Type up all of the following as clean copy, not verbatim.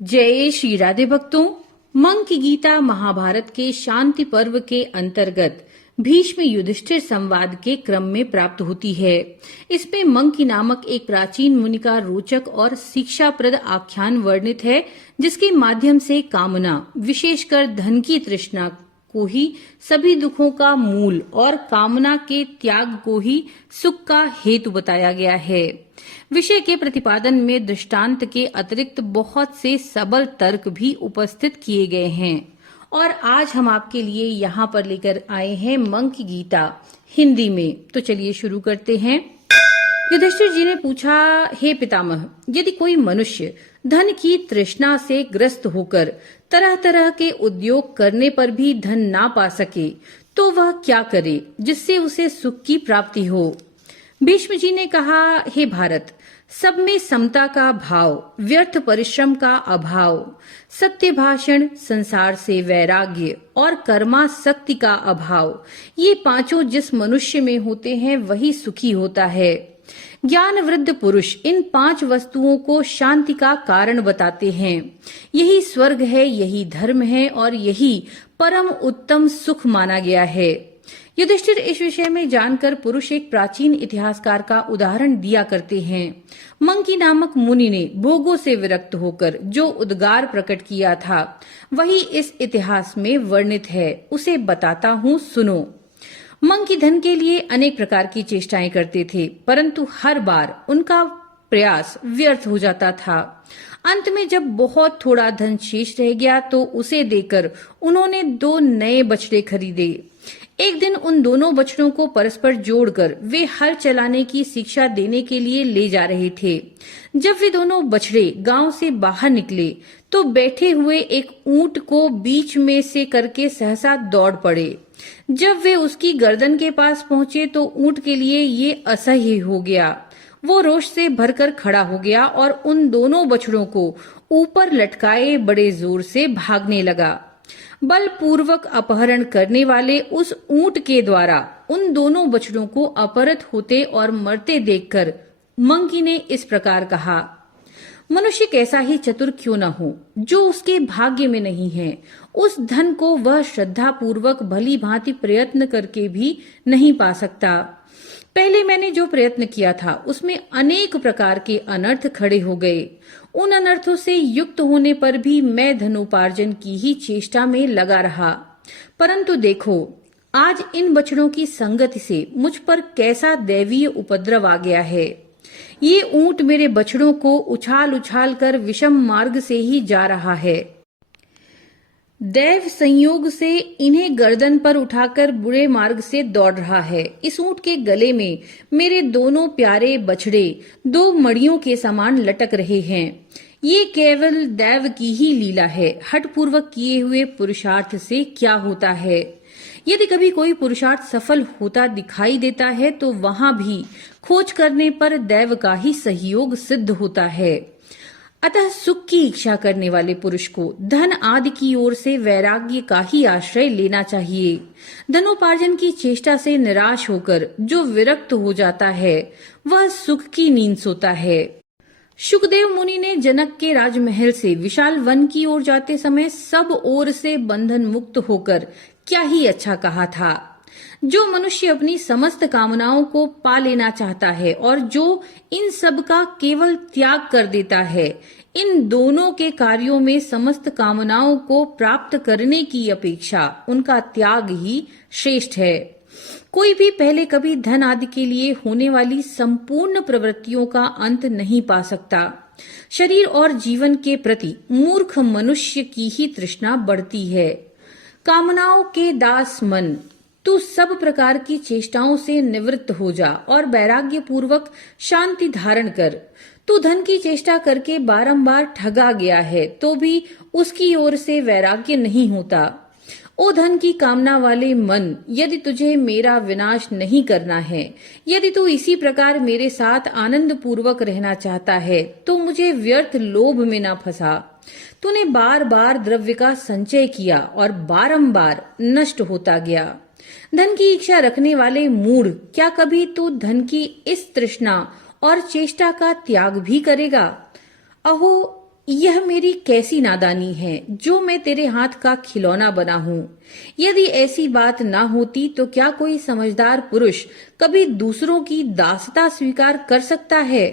जय श्री राधे भक्तों। मंक की गीता महाभारत के शांति पर्व के अंतर्गत भीष्म युधिष्ठिर संवाद के क्रम में प्राप्त होती है। इसमें मंकी नामक एक प्राचीन मुनि का रोचक और शिक्षाप्रद आख्यान वर्णित है, जिसके माध्यम से कामना, विशेषकर धन की तृष्णा को ही सभी दुखों का मूल और कामना के त्याग को ही सुख का हेतु बताया गया है। विषय के प्रतिपादन में दृष्टांत के अतिरिक्त बहुत से सबल तर्क भी उपस्थित किए गए हैं और आज हम आपके लिए यहाँ पर लेकर आए हैं मंक की गीता हिंदी में। तो चलिए शुरू करते हैं। युधिष्ठिर जी ने पूछा, हे पितामह, यदि कोई मनुष्य धन की तृष्णा से ग्रस्त होकर तरह तरह के उद्योग करने पर भी धन ना पा सके तो वह क्या करे जिससे उसे सुख की प्राप्ति हो। भीष्म जी ने कहा, हे भारत, सब में समता का भाव, व्यर्थ परिश्रम का अभाव, सत्य भाषण, संसार से वैराग्य और कर्मासक्ति का अभाव, ये पांचों जिस मनुष्य में होते हैं वही सुखी होता है। ज्ञान वृद्ध पुरुष इन पांच वस्तुओं को शांति का कारण बताते हैं। यही स्वर्ग है, यही धर्म है और यही परम उत्तम सुख माना गया है। युधिष्ठिर इस विषय में जानकर पुरुष एक प्राचीन इतिहासकार का उदाहरण दिया करते हैं। मंकी नामक मुनि ने भोगों से विरक्त होकर जो उद्गार प्रकट किया था वही इस इतिहास में वर्णित है। उसे बताता हूँ, सुनो। मंकी धन के लिए अनेक प्रकार की चेष्टाएं करते थे, परंतु हर बार उनका प्रयास व्यर्थ हो जाता था। अंत में जब बहुत थोड़ा धन शेष रह गया तो उसे देकर उन्होंने 2 नए बछड़े खरीदे। एक दिन उन दोनों बछड़ों को परस्पर जोड़कर वे हल चलाने की शिक्षा देने के लिए ले जा रहे थे। जब वे दोनों बछड़े गांव से बाहर निकले तो बैठे हुए एक ऊंट को बीच में से करके सहसा दौड़ पड़े। जब वे उसकी गर्दन के पास पहुंचे तो ऊंट के लिए ये असह्य हो गया। वो रोष से भरकर खड़ा हो गया और उन दोनों बछड़ों को ऊपर लटकाए बड़े जोर से भागने लगा। बलपूर्वक अपहरण करने वाले उस ऊंट के द्वारा उन दोनों बछड़ों को अपहृत होते और मरते देखकर मंकी ने इस प्रकार कहा, मनुष्य कैसा ही चतुर क्यों न हो, जो उसके भाग्य में नहीं है, उस धन को वह श्रद्धा पूर्वक भली भांति प्रयत्न करके भी नहीं पा सकता। पहले मैंने जो प्रयत्न किया था उसमें अनेक प्रकार के अनर्थ खड़े हो गए। उन अनर्थों से युक्त होने पर भी मैं धनोपार्जन की ही चेष्टा में लगा रहा। परंतु देखो, आज इन बछड़ों की संगति से मुझ पर कैसा दैवीय उपद्रव आ गया है। ये ऊंट मेरे बछड़ों को उछाल उछाल कर विषम मार्ग से ही जा रहा है। दैव संयोग से इन्हें गर्दन पर उठाकर बुरे मार्ग से दौड़ रहा है। इस ऊंट के गले में मेरे दोनों प्यारे बछड़े 2 मड़ियों के समान लटक रहे हैं। ये केवल दैव की ही लीला है। हठपूर्वक किए हुए पुरुषार्थ से क्या होता है। यदि कभी कोई पुरुषार्थ सफल होता दिखाई देता है तो वहां भी खोज करने पर दैव का ही सहयोग सिद्ध होता है। अतः सुख की इच्छा करने वाले पुरुष को धन आदि की ओर से वैराग्य का ही आश्रय लेना चाहिए। धनोपार्जन की चेष्टा से निराश होकर जो विरक्त हो जाता है वह सुख की नींद सोता है। शुकदेव मुनि ने जनक के राजमहल से विशाल वन की ओर जाते समय सब ओर से बंधन मुक्त होकर क्या ही अच्छा कहा था। जो मनुष्य अपनी समस्त कामनाओं को पा लेना चाहता है और जो इन सब का केवल त्याग कर देता है, इन दोनों के कार्यों में समस्त कामनाओं को प्राप्त करने की अपेक्षा उनका त्याग ही श्रेष्ठ है। कोई भी पहले कभी धन आदि के लिए होने वाली संपूर्ण प्रवृत्तियों का अंत नहीं पा सकता। शरीर और जीवन के प्रति मूर्ख मनुष्य की ही तृष्णा बढ़ती है। कामनाओं के दास मन, तू सब प्रकार की चेष्टाओं से निवृत्त हो जा और वैराग्य पूर्वक शांति धारण कर। तू धन की चेष्टा करके बारंबार ठगा गया है तो भी उसकी ओर से वैराग्य नहीं होता। ओ धन की कामना वाले मन, यदि तुझे मेरा विनाश नहीं करना है, यदि तू इसी प्रकार मेरे साथ आनंद पूर्वक रहना चाहता है तो मुझे व्यर्थ लोभ में न फंसा। तूने बार बार द्रव्य का संचय किया और बारंबार नष्ट होता गया। धन की इच्छा रखने वाले मूढ़, क्या कभी तू धन की इस तृष्णा और चेष्टा का त्याग भी करेगा? अहो, यह मेरी कैसी नादानी है जो मैं तेरे हाथ का खिलौना बना हूँ। यदि ऐसी बात ना होती तो क्या कोई समझदार पुरुष कभी दूसरों की दासता स्वीकार कर सकता है?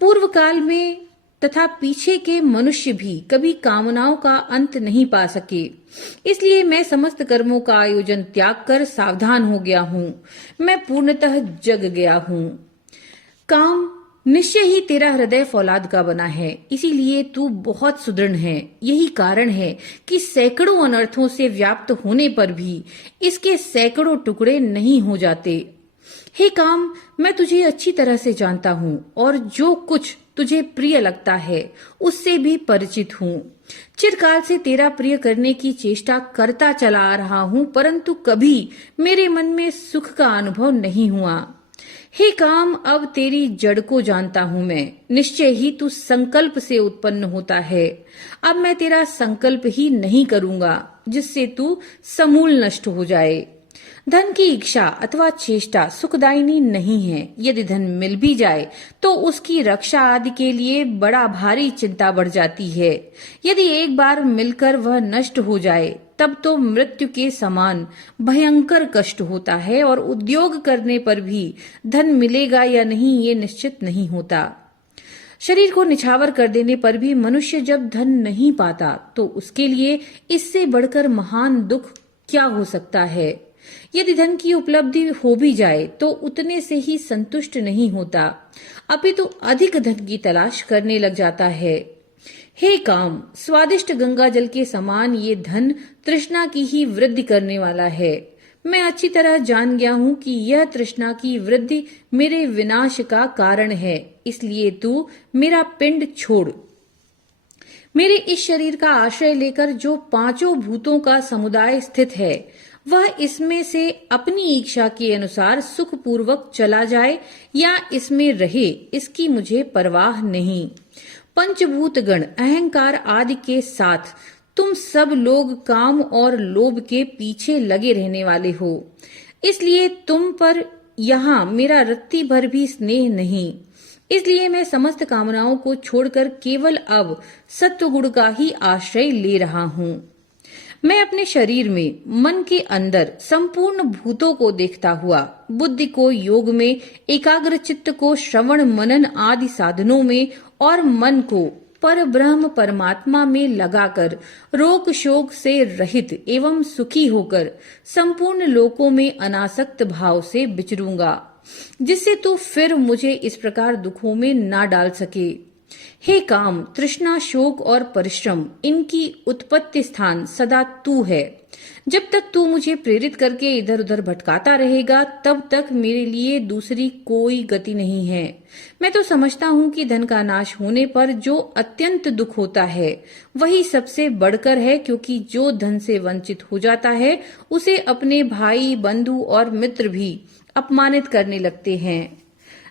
पूर्व काल में तथा पीछे के मनुष्य भी कभी कामनाओं का अंत नहीं पा सके। इसलिए मैं समस्त कर्मों का आयोजन त्याग कर सावधान हो गया हूँ। मैं पूर्णतः जग गया हूँ। काम निश्चय ही तेरा हृदय फौलाद का बना है, इसीलिए तू बहुत सुदृढ़ है। यही कारण है कि सैकड़ों अनर्थों से व्याप्त होने पर भी इसके सैकड़ों टुकड़े नहीं हो जाते। हे काम, मैं तुझे अच्छी तरह से जानता हूँ और जो कुछ तुझे प्रिय लगता है उससे भी परिचित हूँ। चिरकाल से तेरा प्रिय करने की चेष्टा करता चला आ रहा हूँ, परंतु कभी मेरे मन में सुख का अनुभव नहीं हुआ। हे काम, अब तेरी जड़ को जानता हूं मैं। निश्चय ही तू संकल्प से उत्पन्न होता है। अब मैं तेरा संकल्प ही नहीं करूंगा जिससे तू समूल नष्ट हो जाए। धन की इच्छा अथवा चेष्टा सुखदायिनी नहीं है। यदि धन मिल भी जाए तो उसकी रक्षा आदि के लिए बड़ा भारी चिंता बढ़ जाती है। यदि एक बार मिलकर वह नष्ट हो जाए तब तो मृत्यु के समान भयंकर कष्ट होता है और उद्योग करने पर भी धन मिलेगा या नहीं ये निश्चित नहीं होता। शरीर को निछावर कर देने पर भी मनुष्य जब धन नहीं पाता तो उसके लिए इससे बढ़कर महान दुख क्या हो सकता है। यदि धन की उपलब्धि हो भी जाए तो उतने से ही संतुष्ट नहीं होता, अपितु अधिक धन की तलाश करने लग जाता है। हे काम, स्वादिष्ट गंगा जल के समान ये धन तृष्णा की ही वृद्धि करने वाला है। मैं अच्छी तरह जान गया हूँ कि यह तृष्णा की वृद्धि मेरे विनाश का कारण है। इसलिए तू मेरा पिंड छोड़। मेरे इस शरीर का आश्रय लेकर जो पांचों भूतों का समुदाय स्थित है वह इसमें से अपनी इच्छा के अनुसार सुखपूर्वक चला जाए या इसमें रहे, इसकी मुझे परवाह नहीं। पंचभूत गण अहंकार आदि के साथ तुम सब लोग काम और लोभ के पीछे लगे रहने वाले हो, इसलिए तुम पर यहाँ मेरा रत्ती भर भी स्नेह नहीं। इसलिए मैं समस्त कामनाओं को छोड़कर केवल अब सत्वगुण का ही आश्रय ले रहा हूँ। मैं अपने शरीर में मन के अंदर संपूर्ण भूतों को देखता हुआ, बुद्धि को योग में, एकाग्र चित्त को श्रवण मनन आदि साधनों में और मन को पर ब्रह्म परमात्मा में लगाकर रोग शोक से रहित एवं सुखी होकर संपूर्ण लोकों में अनासक्त भाव से विचरूंगा, जिससे तू फिर मुझे इस प्रकार दुखों में ना डाल सके। हे काम, तृष्णा, शोक और परिश्रम इनकी उत्पत्ति स्थान सदा तू है। जब तक तू मुझे प्रेरित करके इधर उधर भटकाता रहेगा तब तक मेरे लिए दूसरी कोई गति नहीं है। मैं तो समझता हूँ कि धन का नाश होने पर जो अत्यंत दुख होता है वही सबसे बढ़कर है, क्योंकि जो धन से वंचित हो जाता है उसे अपने भाई, बंधु और मित्र भी अपमानित करने लगते हैं।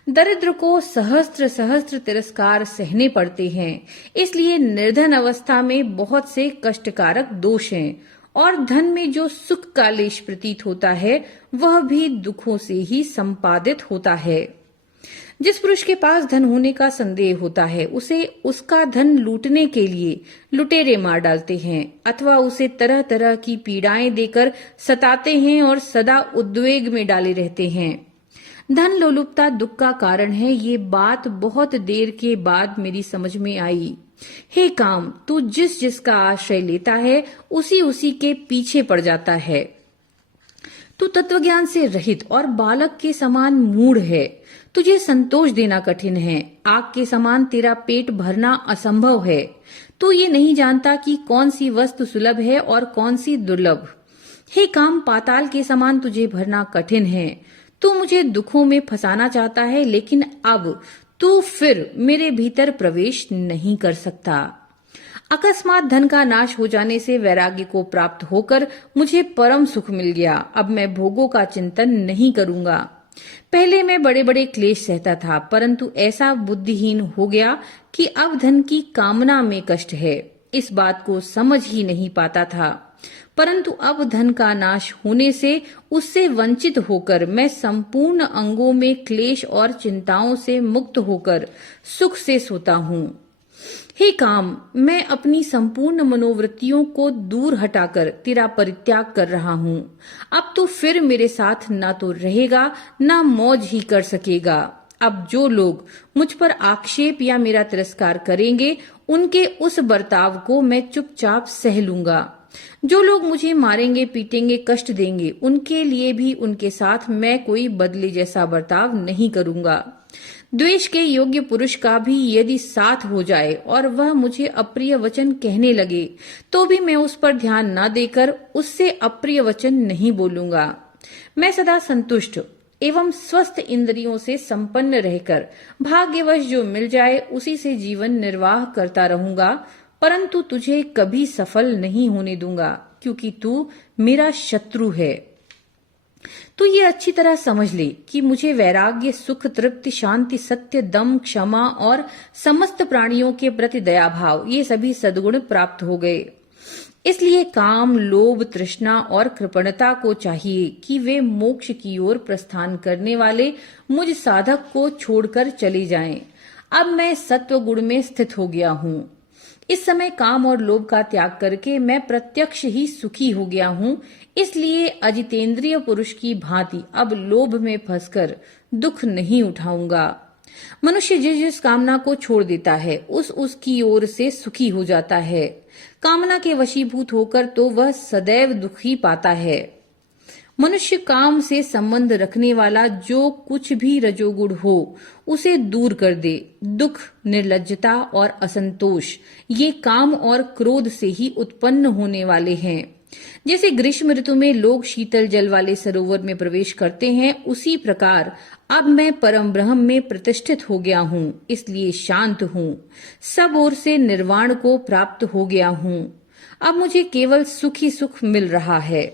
दरिद्र को सहस्त्र सहस्त्र तिरस्कार सहने पड़ते हैं। इसलिए निर्धन अवस्था में बहुत से कष्टकारक दोष हैं और धन में जो सुख का लेश प्रतीत होता है वह भी दुखों से ही संपादित होता है। जिस पुरुष के पास धन होने का संदेह होता है उसे उसका धन लूटने के लिए लुटेरे मार डालते हैं अथवा उसे तरह तरह की पीड़ाएं देकर सताते हैं और सदा उद्वेग में डाले रहते हैं। धन लोलुपता दुख का कारण है, ये बात बहुत देर के बाद मेरी समझ में आई। हे काम, तू जिस जिसका आश्रय लेता है उसी उसी के पीछे पड़ जाता है। तू तत्वज्ञान से रहित और बालक के समान मूढ़ है। तुझे संतोष देना कठिन है। आग के समान तेरा पेट भरना असंभव है। तू ये नहीं जानता कि कौन सी वस्तु सुलभ है और कौन सी दुर्लभ। हे काम, पाताल के समान तुझे भरना कठिन है। तू मुझे दुखों में फंसाना चाहता है, लेकिन अब तू फिर मेरे भीतर प्रवेश नहीं कर सकता। अकस्मात धन का नाश हो जाने से वैराग्य को प्राप्त होकर मुझे परम सुख मिल गया। अब मैं भोगों का चिंतन नहीं करूंगा। पहले मैं बड़े बड़े क्लेश सहता था, परंतु ऐसा बुद्धिहीन हो गया कि अब धन की कामना में कष्ट है, इस बात को समझ ही नहीं पाता था। परंतु अब धन का नाश होने से उससे वंचित होकर मैं संपूर्ण अंगों में क्लेश और चिंताओं से मुक्त होकर सुख से सोता हूँ। हे काम, मैं अपनी संपूर्ण मनोवृत्तियों को दूर हटाकर तेरा परित्याग कर रहा हूँ। अब तो फिर मेरे साथ ना तो रहेगा ना मौज ही कर सकेगा। अब जो लोग मुझ पर आक्षेप या मेरा तिरस्कार करेंगे, उनके उस बर्ताव को मैं चुपचाप सह लूंगा। जो लोग मुझे मारेंगे, पीटेंगे, कष्ट देंगे, उनके लिए भी उनके साथ मैं कोई बदले जैसा बर्ताव नहीं करूंगा। द्वेष के योग्य पुरुष का भी यदि साथ हो जाए और वह मुझे अप्रिय वचन कहने लगे, तो भी मैं उस पर ध्यान न देकर उससे अप्रिय वचन नहीं बोलूंगा। मैं सदा संतुष्ट एवं स्वस्थ इंद्रियों से संपन्न रहकर भाग्यवश जो मिल जाए उसी से जीवन निर्वाह करता रहूंगा, परंतु तुझे कभी सफल नहीं होने दूंगा, क्योंकि तू मेरा शत्रु है। तो ये अच्छी तरह समझ ले कि मुझे वैराग्य, सुख, तृप्ति, शांति, सत्य, दम, क्षमा और समस्त प्राणियों के प्रति दया भाव, ये सभी सद्गुण प्राप्त हो गए। इसलिए काम, लोभ, तृष्णा और कृपणता को चाहिए कि वे मोक्ष की ओर प्रस्थान करने वाले मुझ साधक को छोड़कर चले जाएं। अब मैं सत्व गुण में स्थित हो गया हूँ। इस समय काम और लोभ का त्याग करके मैं प्रत्यक्ष ही सुखी हो गया हूँ। इसलिए अजितेंद्रिय पुरुष की भांति अब लोभ में फंसकर दुख नहीं उठाऊंगा। मनुष्य जिस जिस कामना को छोड़ देता है, उसकी ओर से सुखी हो जाता है। कामना के वशीभूत होकर तो वह सदैव दुखी पाता है। मनुष्य काम से संबंध रखने वाला जो कुछ भी रजोगुण हो उसे दूर कर दे। दुख, निर्लज्जता और असंतोष ये काम और क्रोध से ही उत्पन्न होने वाले हैं। जैसे ग्रीष्म ऋतु में लोग शीतल जल वाले सरोवर में प्रवेश करते हैं, उसी प्रकार अब मैं परम ब्रह्म में प्रतिष्ठित हो गया हूँ, इसलिए शांत हूँ। सब ओर से निर्वाण को प्राप्त हो गया हूँ। अब मुझे केवल सुख ही सुख मिल रहा है।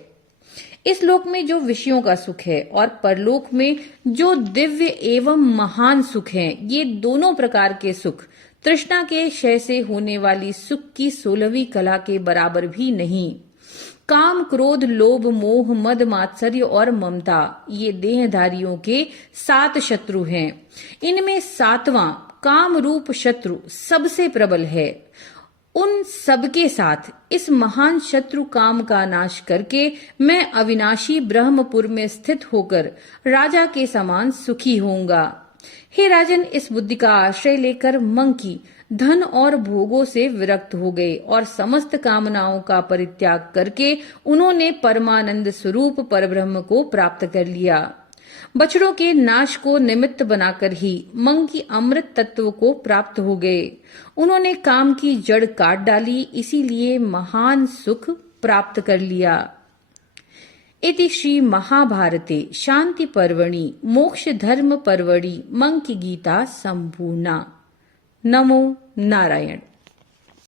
इस लोक में जो विषयों का सुख है और परलोक में जो दिव्य एवं महान सुख है, ये दोनों प्रकार के सुख तृष्णा के क्षय से होने वाली सुख की 16वीं कला के बराबर भी नहीं। काम, क्रोध, लोभ, मोह, मद, मात्सर्य और ममता ये देहधारियों के 7 शत्रु हैं। इनमें 7वां काम रूप शत्रु सबसे प्रबल है। उन सबके साथ इस महान शत्रु काम का नाश करके मैं अविनाशी ब्रह्मपुर में स्थित होकर राजा के समान सुखी होऊंगा। हे राजन, इस बुद्धि का आश्रय लेकर मंकी धन और भोगों से विरक्त हो गए और समस्त कामनाओं का परित्याग करके उन्होंने परमानंद स्वरूप परब्रह्म को प्राप्त कर लिया। बछड़ों के नाश को निमित्त बनाकर ही मंकी अमृत तत्व को प्राप्त हो गए। उन्होंने काम की जड़ काट डाली, इसीलिए महान सुख प्राप्त कर लिया। इति श्री महाभारते शांति पर्वणि मोक्ष धर्म पर्वणि मंकी गीता संपूर्णा। नमो नारायण।